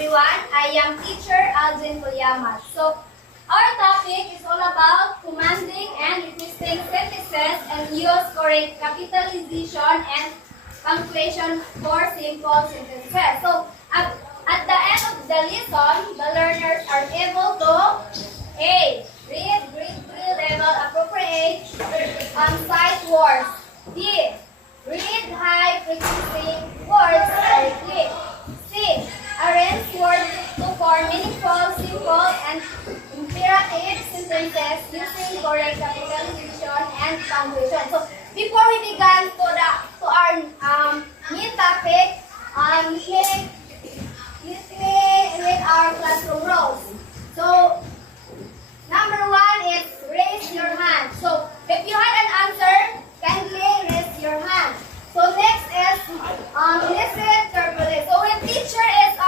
everyone. I am teacher Alvin Puliamat. So, our topic is all about commanding and requesting sentences and use correct capitalization and punctuation for simple sentences. So, at the end of the lesson, the learners are able to A. Read grade 3 level appropriate sight words. B. Read high frequency words correctly. C. Arrange words to form meaningful, simple, and imperative sentences using correct capitalization and punctuation. So, before we begin to our main topic, let me read our classroom rules. So, number 1 is raise your hand. So, if you had an answer, kindly raise your hand. So, next is listen carefully. So, when teacher is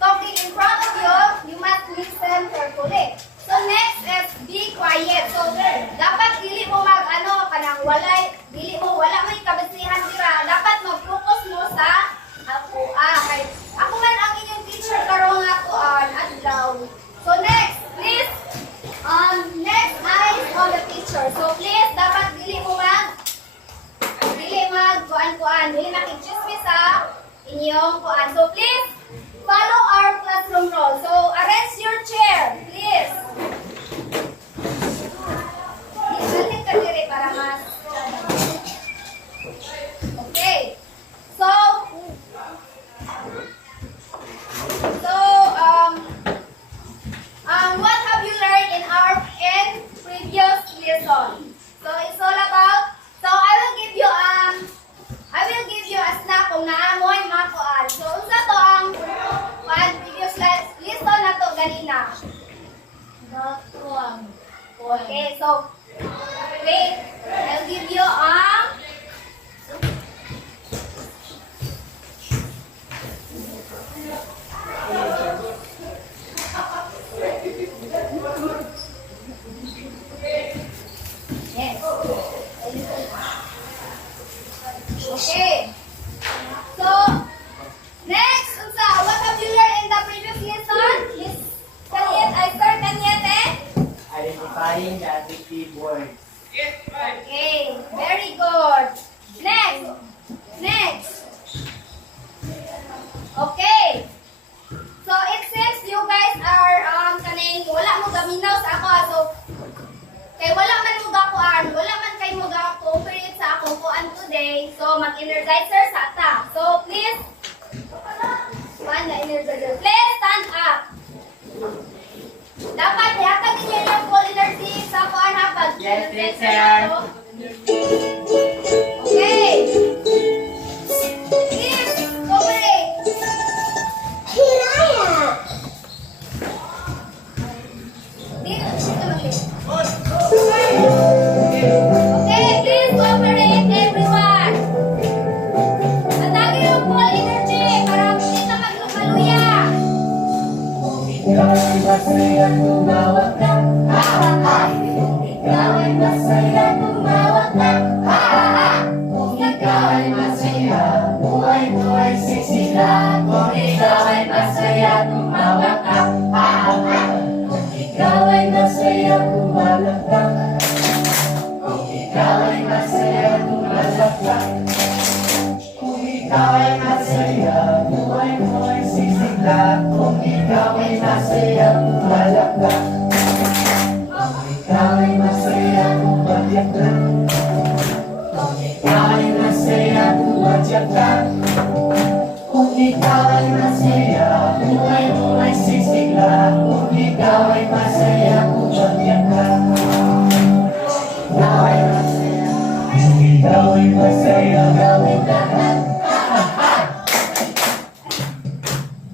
talking in front of you, you must listen carefully. So, next is be quiet. So, dapat dili mo kanang wala mo ikabasihan dira. Dapat mag-focus mo sa ako. Kay ako man ang inyong teacher karong adlaw. So, next, please, next eyes on the teacher. So, please, dapat dili kuan, dili nakichismis sa inyong kuan. So, please, follow our classroom rule. So, arrange your chair, please. Isalin ka diri para mas. Okay. So, what have you learned in previous lesson? So, it's all about, I will give you a snack kung naamoy makuan. So, unsa to ang previous lesson na to ganina? Okay, so, wait. I'll give you okay. So, next, what have you learned in the previous lesson? Miss Kanyet, Sir Kanyete? Identifying the adjective words. Okay, very good. Next. Okay. So, it seems you guys are, wala mo gaminaw sa ako. So, kay wala man mo gakuan, wala man kayo mo ga-cooperate sa akong kuan today. So, mag-energizer sa ata. So, please, please stand up. Dapat yatag ninyo yung full energy sa kuan hapag. Yes, teacher. Okay. Please, cooperate. Okay, please cooperate everyone. Matagin yung full energy para hindi na maglumaluya. Ikaw ay masaya tumawag ka, ha ha ha. Ikaw ay masaya tumawag ka, ha ha ha. Kung ikaw ay masaya, buhay mo ay sisila. Kung ikaw ay masaya tumawag ka, ha ha ha. Kung ikaw ay masaya tumawag ka. Kung ikaw ay masaya tumawag ka. Kung ikaw ay masaya, buhay mo ay sisigla. Kung ikaw ay masaya, tumalak ka. Kung ikaw ay masaya, tumadyak ka. Kung ikaw ay masaya, tumadyak ka. Kung ikaw ay masaya, buhay mo ay sisigla. Kung ikaw ay masaya, tumadyak ka. Ikaw ay masaya, kung ikaw ay masaya, gawin lahat.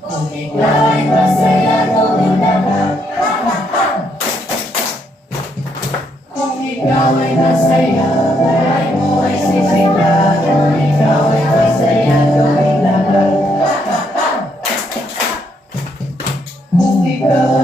Kung ikaw ay masaya, gawin lahat. Kung ikaw ay masaya, buhay mo ay sisigla. Kung ikaw ay masaya, gawin lahat. Kung ikaw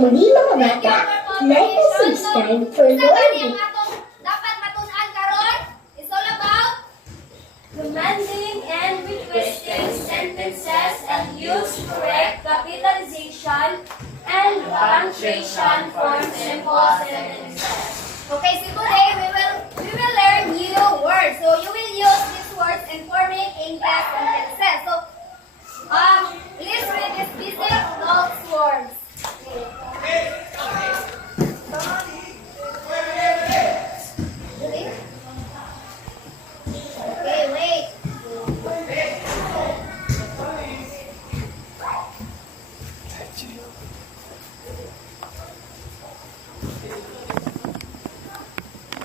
muli mga bata, like and subscribe for Sa more kaniyang atong dapat matunan karon is all about commanding and requesting sentences and use correct capitalization and punctuation for simple sentences. Okay, so today we will learn new words. So you will use these words in forming English sentences. So please read these basic notes words. Okay, wait.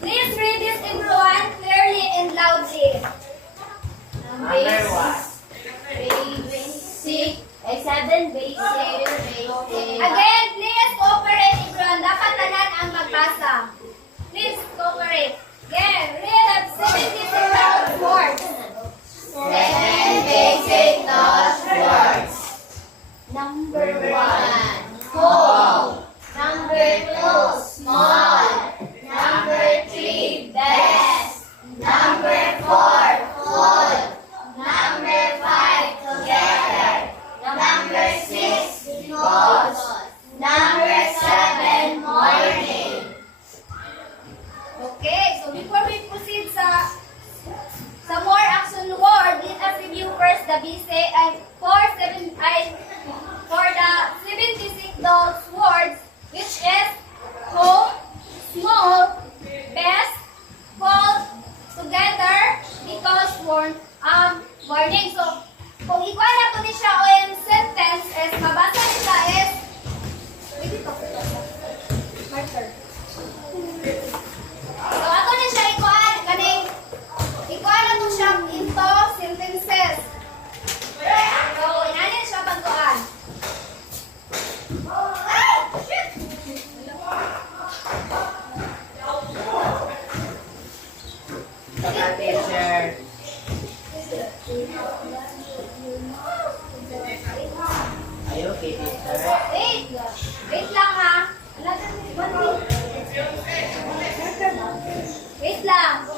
Please read this everyone clearly and loudly. Number one. Basic. Again, please cooperate everyone. Dapat tanan ang magbasa. Please cooperate. Again, read up 76 loud words. 7 basic note words. Number 1. Whole. Number 2, small. Number 3, best. Number 4, full. Number 5, together. Number 6, because. Number 7, morning. Okay, so before we proceed sa more action word, let us review first the basic and for the 76 those words, which is home, small, best, full, together, because morning. So kung ikuha na po ni siya o yung sentence is mabasa ni siya is marker. So ako na siya ikuan kaning ikuan na to siya into sentences. So inanin siya pagkuan. Ay! Shit! Teacher. Are you okay, teacher? Wait! Wait lang ha. Wait lang.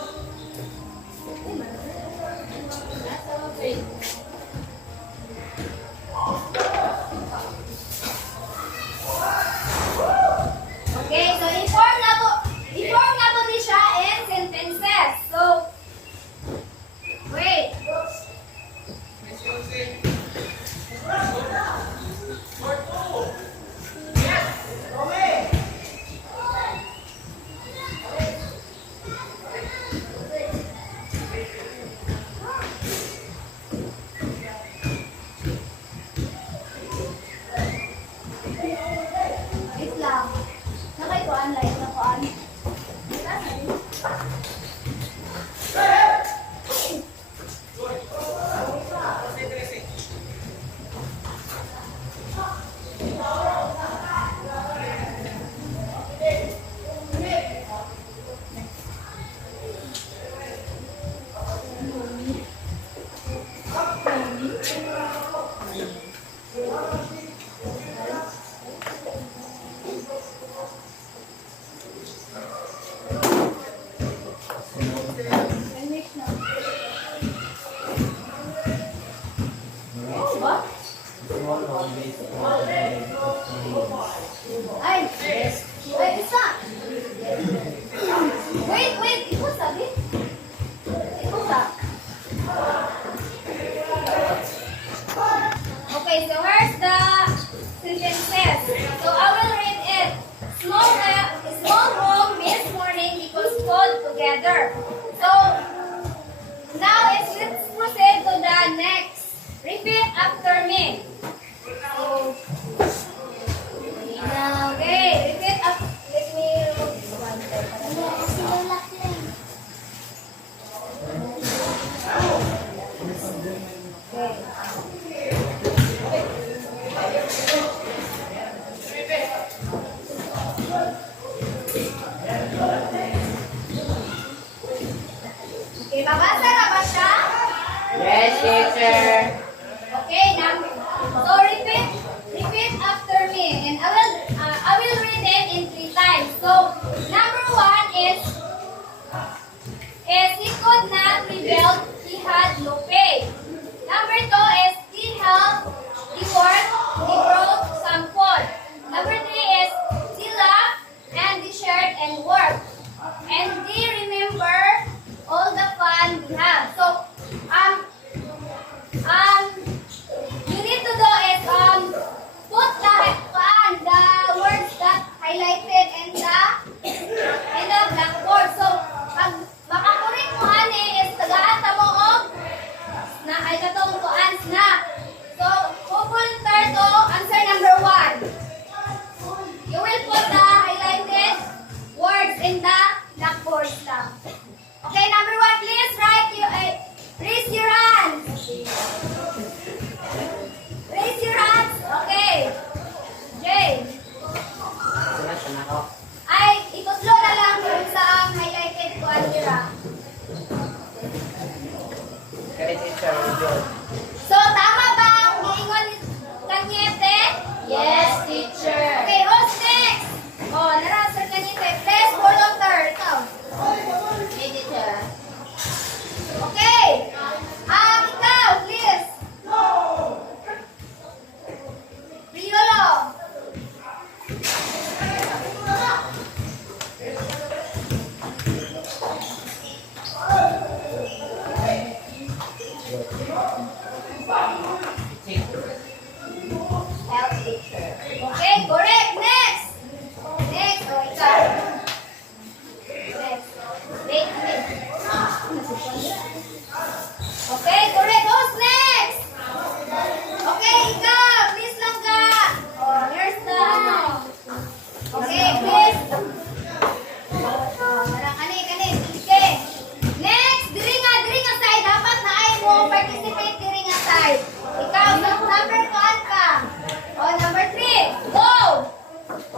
Okay, so inform na po di siya in sentences. So, wait. Wait lang. Nakaikuan lang. Nakuan. English na. Ba? Ay! Ay, isa! Wait! Ikaw sabi? Ikaw sa? Okay, so where's the sentences? So I will read it. Small room means morning equals food together. So now let's proceed to the next. Repeat after me. So, okay, repeat after. Let me look one time. Okay. Okay, babasa na ba siya? Yes, teacher. Okay, now, so repeat after me, and I rebelled, he had no pay. Number 2 is he helped, he worked, he brought some food. Number 3 is he laughed and he shared and worked. And he remember all the fun we have. So, you need to do is put the words that highlighted in the blackboard. So, pag makakurik mo ani is tagaan ta mo og na ay katong kuans na. So, who will start to answer number 1? You will put the highlighted words in the blackboard lang. Okay, number 1, please raise your hands. Raise your hands. Okay. Jay. Sinasan ako. Ay, itutlo na lang kung saan highlighted ko, Andira. Kaya teacher, yun. So, tama ba ang giingon ni Kanyete? Yes, teacher. Okay, who's next? Oh, nara, Sir Kanyete. Please, volunteer. Ikaw. Yes, teacher. Okay. Ikaw, please. Riolo. Health teacher. Okay, correct. Next. Next. Oh, ikaw. Next. Wait. Okay, correct. Who's next? Okay, ikaw. Please lang ka. Oh, here's the ano. Okay, please. Kani. Okay. Next. Diri nga side. Dapat na ay mo participate diri nga side. Ikaw, number 1 ka. Oh, number 3. Go.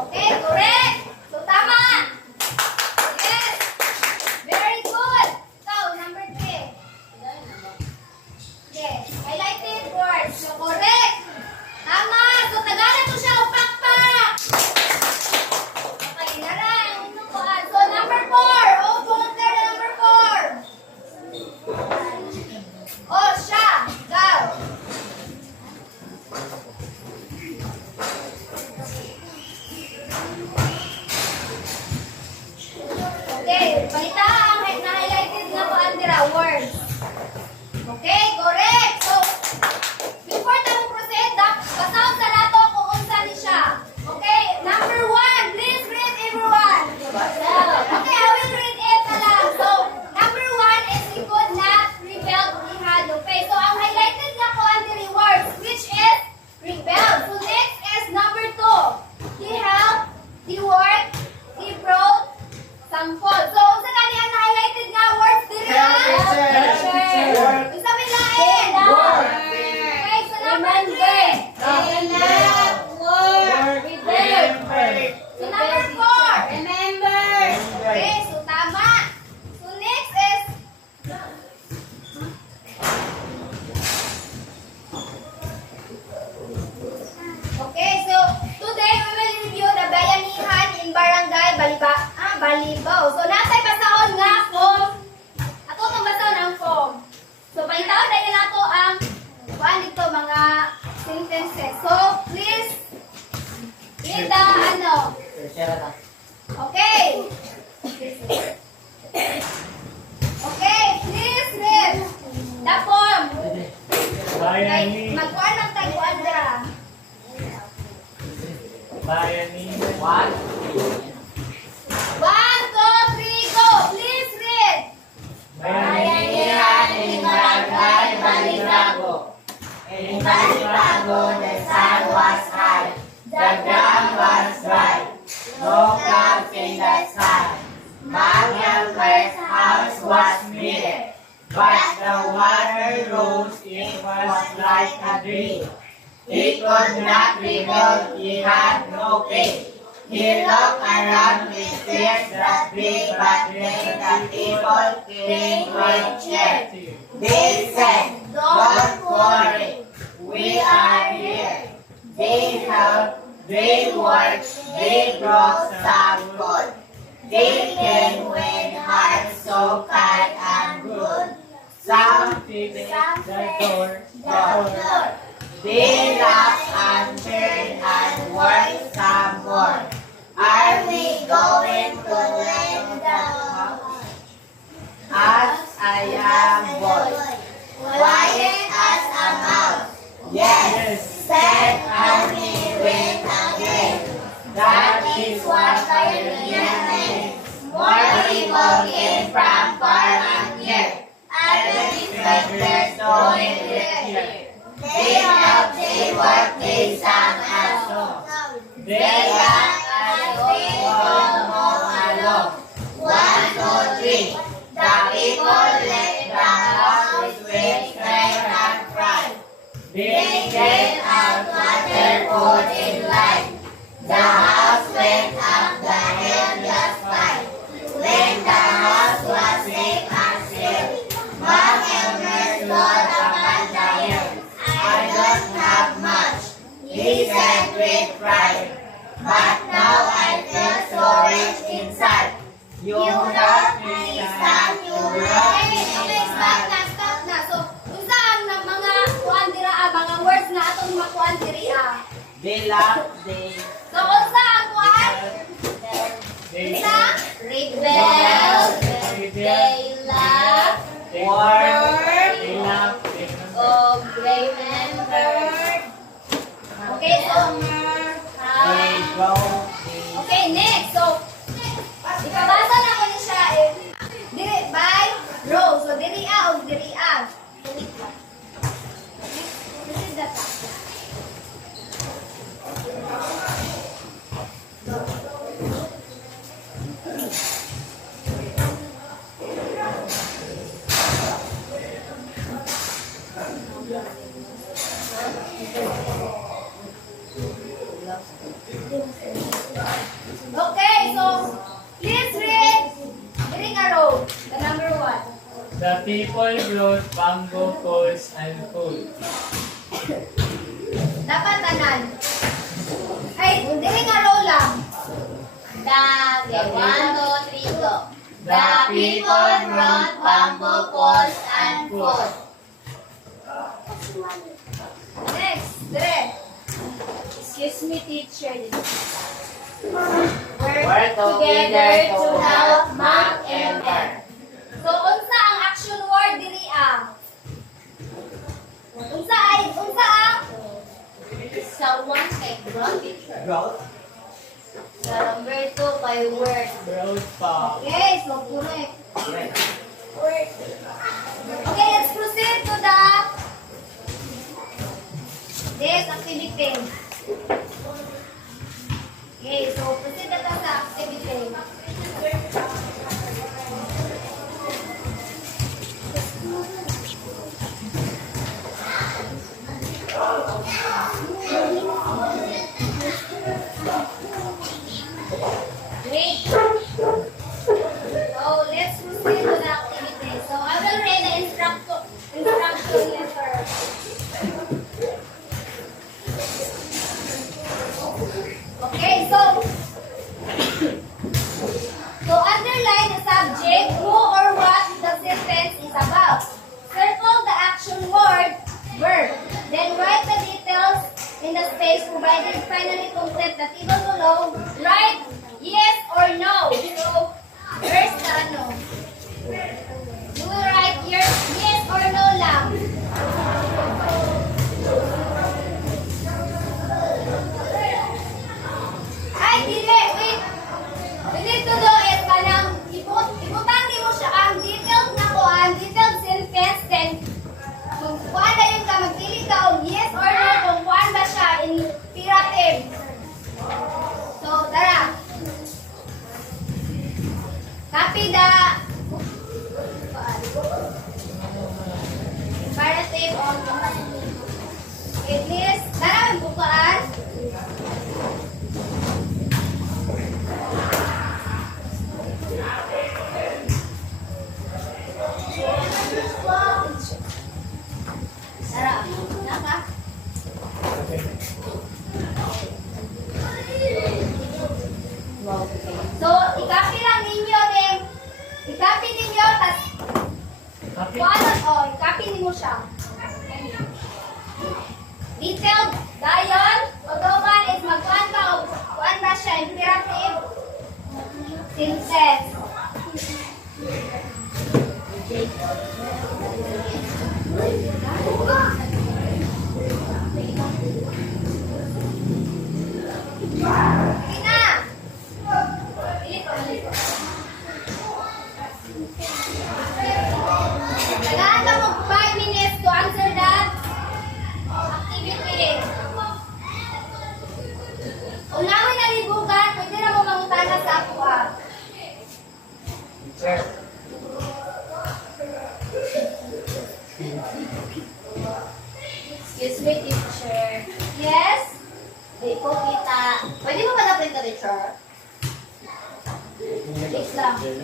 Okay, correct. So, tama. Yes. Very good. Ikaw, number 3. Okay. Highlighted words. So, correct. Tama. So, tagalan ko siya upakpak. Okay, nara. Ang inukuan. So, number 4. Oh, volunteer na number 4. Oh, siya. Go. Okay, panita ang na-highlighted nga po Andira, words. Okay, correct. So, before tayo proceed, basahon sa nato kung unsa ni siya. Okay, number 1, please read everyone. Okay, I will read it na lang. So, number 1 is he could not rebel, he had no faith. So, ang highlighted nga po Andira words, which is rebel. So, next is number 2. He helped, he worked, he brought some food. So, unsa gani ang highlighted nga words diri? Work. Unsa may lain? Work. Okay, so number 3. So number 4. Remember. Okay, so tama. So next is okay, so today we will review the bayanihan in Barangay Balibao. So natay basahon nga form. Ato tong basahon ang form. So pangitaon dahil nato ang kuan dito mga sentences. So please read the ano. Share na. Okay. Okay, please read the form. Okay, magkuhan lang tayo Andra. Bayani. 1. 1, 2, 3, go! Please read! Bayanihan in Barangay Balibago. In Balibago, the sun was high, the ground was dry, no clouds in the sky. Mariam first house was built, but the water rose, it was like a dream. He could not rebuild, he had no faith. He looked around with fears that big, but then the people came with cheer. They said, don't worry, we are here. They helped, they worked, they brought some food. They came with hearts so kind and good. Some people the door. They laugh and turn and work some more. Are we going to let them as a young boy? Quiet as a mouse. Yes, said Annie with again. That is what pioneer means. More people came from far and near. And the defenders going here. They helped, they worked, they sang and sung. They laughed as they all move along. 1, 2, 3. The people left the house with strength and pride. They gave out what their food in life. The house went up the hill just fine. When the house was safe and still, Mom Elmer stood upon the hill. I don't have much, he said with pride. But now I feel so rich inside. You help me stand, you help me Okay, stand. stop na. So, kung saan na mga kuan dira mga words na atong makuan diri They laugh, they So, kung saan kuan? they Sa? Rebel, They laugh, they word, they laugh, they of remembered. Okay, so, they go, they okay, next. So, ipabasa na ko ni siya diri by row. So, diri o diri a. This is the top. Okay, so please read during a row. The number 1. the people brought bamboo poles and food. Dapat tanan. Ay, during a row lang. The 1, 2, 3, go. The people brought bamboo poles and food. Next, dire. Excuse me, teacher. Work together to help Mount Elmer. So, unsa ang action word diri a? Unsa ang? Someone kay brought teacher. Brought, The number 2 kay word. brought pa. Okay, so correct. Yes. Okay, let's proceed to the next activity. Okay, so proceed na tayo sa activity. Great. So let's proceed to the activity. So I will read the instruction letter. Okay, so underline the subject, who or what the sentence is about. Circle the action word, verb. Then write the details in the space provided. Finally complete the table below. Write yes or no. So, where's the ano? You will write yes or no lang. Ay, dili, wait. We need to do it kanang ibutan di mo siya ang detailed na kuan, detailed sentence, then kung kuan na yun ka, magpili ka og yes or no kung kuan ba siya in imperative. So, tara. Copy the imperative on it is, tara, may bukaan. Tara, naka. So, i-copy lang ninyo din. I-copy ninyo, tas Happy? kuanon, detailed dayon. Otoban is magkuhan ka o kuhan ba siya imperative sentences. Ina! Dili ko. Kailangan ka mag 5 minutes to answer that activity. Unawin na libugan, pwede na mo mangutana sa ako ah. Sir. Excuse me, teacher. Yes? Di ko kita. Pwede mo ba na-print ka, teacher? Please lang. Teacher?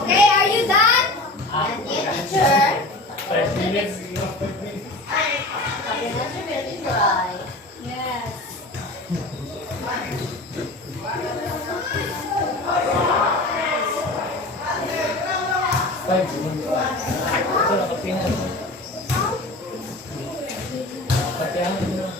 Okay, are you done? Not yet, teacher. 5 minutes. Sabi na siya, pero try. Yes. Five minutes. Ito, nakapina. Pati ang ano.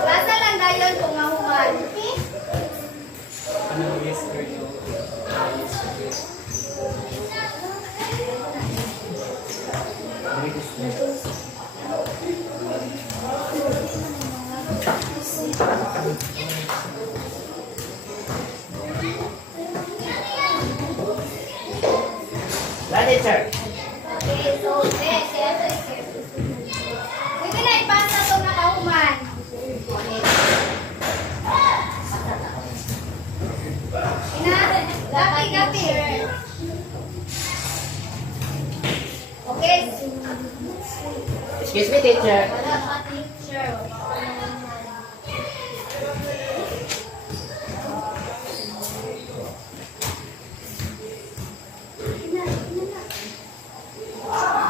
Basta lang dayon kung mahuman. Ano, yesterday. Yesterday. Right, teacher. Okay, so next, yes. Pwede na ipasa ito na kahuman. Gapi. Okay. Excuse me, teacher. Wala ka, teacher.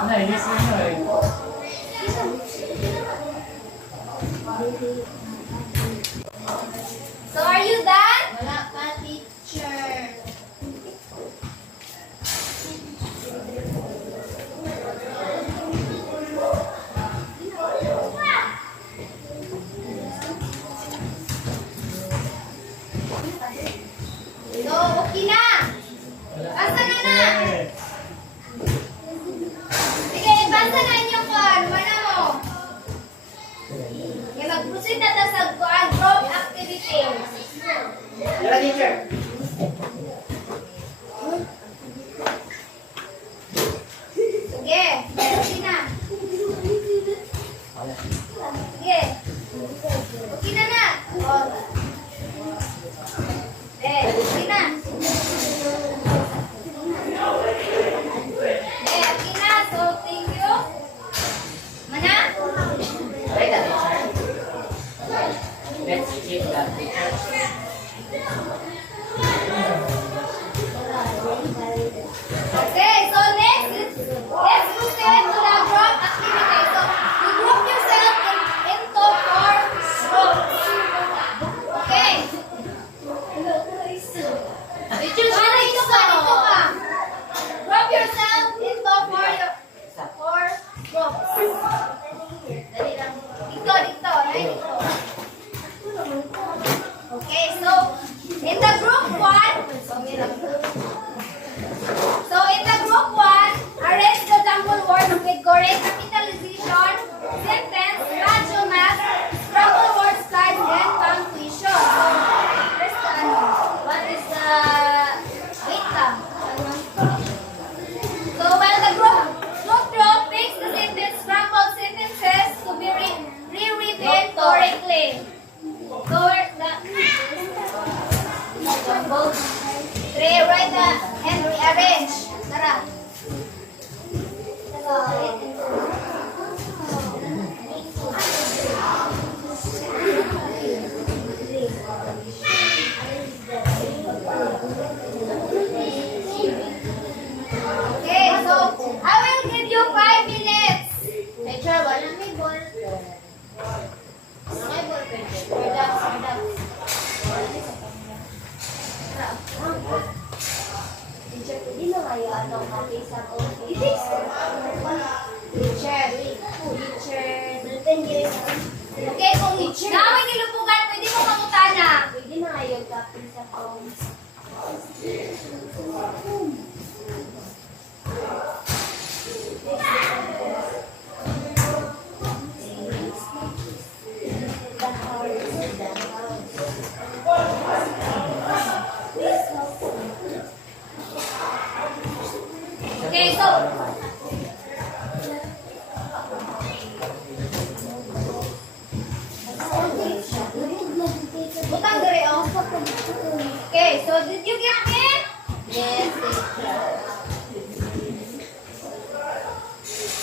Ano, inis na yun eh. So are you done? Wala pa, teacher. So, okay na. Basta na na. Sige, basta na inyong kuhan. Mana mo. Okay, mag-proceed na ta sa kuhan. Group activity. Wala, teacher. Sige, okay na. Sige. Okay na na. Okay na. Okay na. So, thank you. Mana? Wait, teacher. Let's keep that, teacher. Okay, so next, let's proceed to the group activity. So, you group yourself into 4 groups. Okay. Teacher, Dito ka. Group yourself into 4 groups. Dali lang. Dito, right? Dito. Okay, so, in the group 1, so in the group 1, arrange the jumble words with correct capitalization, sentence, radio math, scramble words cards, and punctuation. So, first, what is the, wait lang. So, while the group picks the sentence, scrambled sentences to be may ballpen. May ballpen. Products. Teacher, pwede na kayo copy sa office? Teacher. Ballpen guys. Okay, kung naway nilupugan, pwede mo pangutana. Pwede na kayo copy sa phone. Okay, so butang dere oh. Okay, so did you get it? Yes, teacher.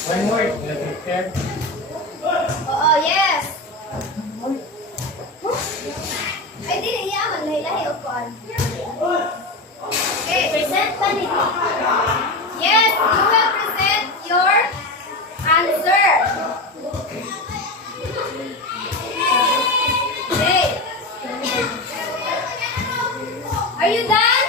One more. Prepare. Oo, yes. Ay, dili yaman. Lahi-lahi o kuan. Okay. Present pa ni Yes, you will present your answer. Okay. Are you done?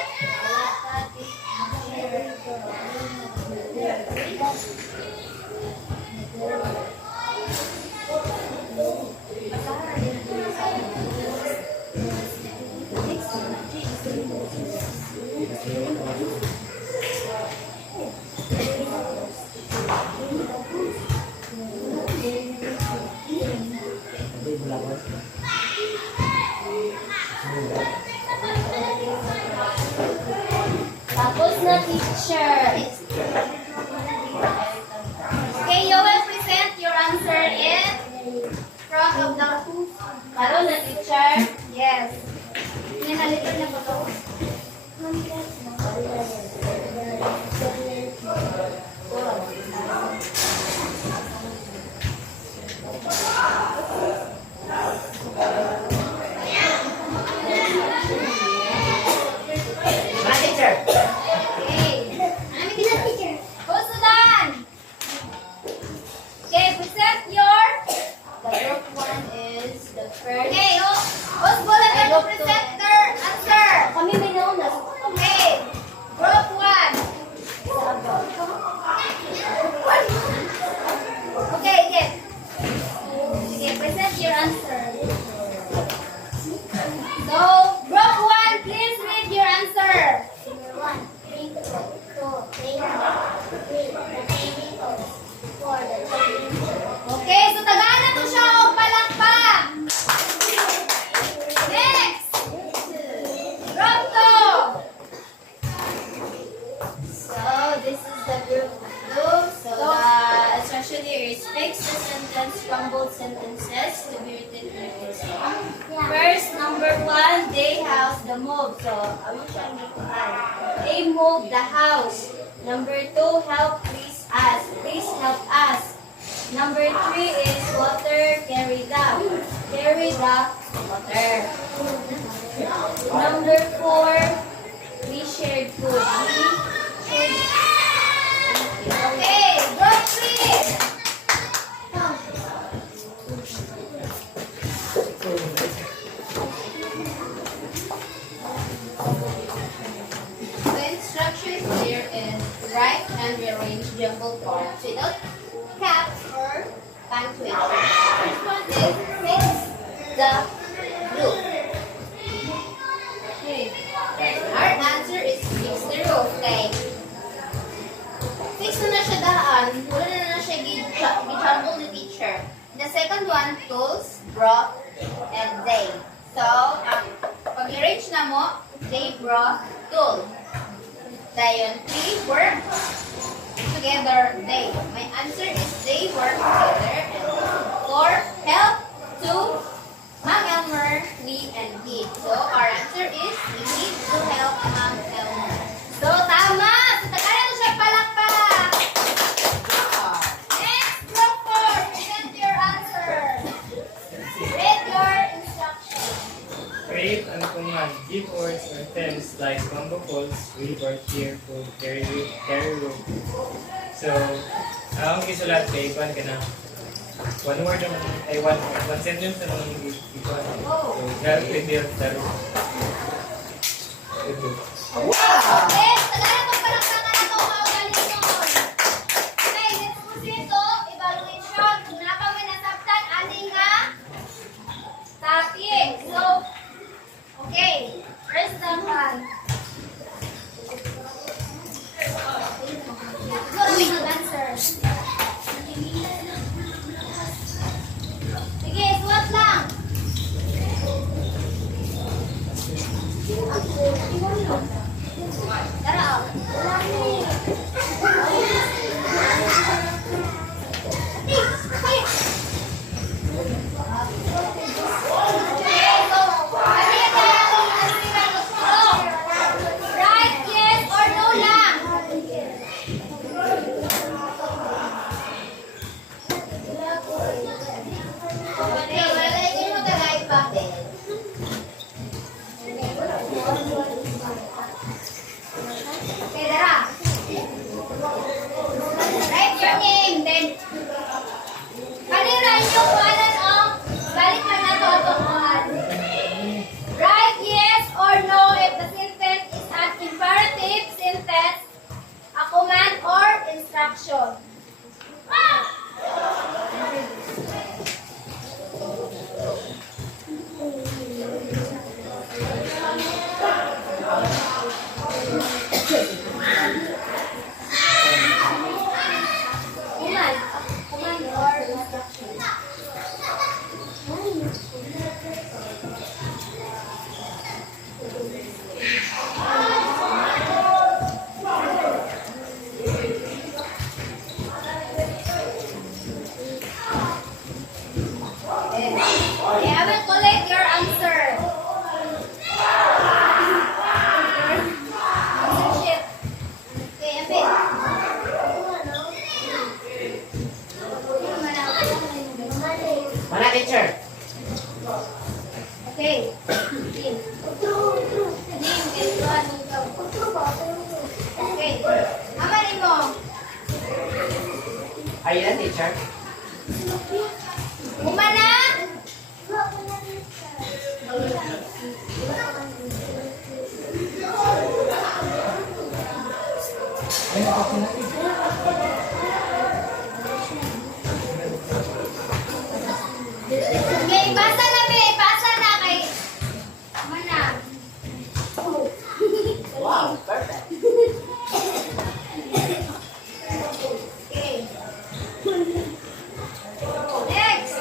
Tapos na, teacher. Okay, you will present your answer in front of the Karon na, teacher. yes. Ninalitan na po to. Teacher. Okay. Ano may teacher? Who's done? Okay, present your. The group one is the first. Okay, who's bullet I to hope present their answer? Kami may nauna. Okay, group 1. Okay, yes. Okay, present your answer. So, group 1, please read your answer. Okay, so tagaan na to siya og palakpak. Next. Group 2. So, this is the group 2. So, the instruction here is fix the sentence from both sentences to be written in a song. First, number 1, they house the move. So, ano siya dito ay? They move the house. Number 2, help please us. Please help us. Number 3 is water, carry the water. Number 4, we shared food. We shared Okay, group 3. The instructions here is write and rearrange jumbled parts without caps or punctuation. First one is fix the roof. Okay. Our answer is fix the roof. Okay. Fix na siya daan. Wala na siya gi-jumble ni teacher. The second one, tools, brought, and they. So, pag-arrange na mo, they brought tool. Dayon, 3 work together, they. My answer is they work together. And 4, help, 2, Mang Elmer, me, and he. So, our answer is we need to help Mang Elmer. So, tama! So, tagaan na siya palakpak. Next, group 4. Present your answer. Read your instructions. Create an command. Give words or terms like combo calls, river, cheerful, carry room. So, akong gisulat kay Ivan ka na. one word naman, ay one sentence naman yung ito. So, reveal the rule. Okay, tagalan itong palakpakan na ito, mga galingon. Okay, let's proceed to evaluation. Kung na kami nasabtan, ani nga topic. So, okay, first naman. Siguro may answer. Sige, suwat lang. Tara, oh. Okay, so, ano yan na? Right, yes, or no lang? Okay, malagay mo tagay pa. Okay, Dara. Write your name, then kanina inyong kuhanan ang balik lang na to itong kuhan. Write yes or no if the sentence is an imperative sentence, a command or instruction. Command or instruction. Okay, I will collect your answer. Answer sheet. Okay, Embe. Wala, teacher. Okay. Name. Name, Edwan. Okay. Amanin mo. Ayun, teacher. Umana. Okay, basa na be. Basa na kay Umana. Wow, perfect. Okay. Next.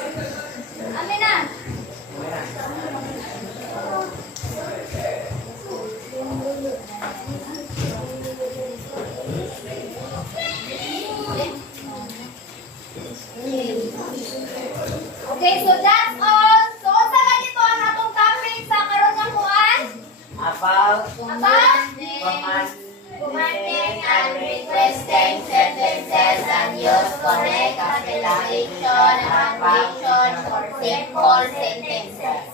Amin na. Okay, so that's all. So, unsa man ito ang atong topic sa karon nga kuan? About Commanding and requesting sentences and use correct capitalization and punctuation for simple sentences.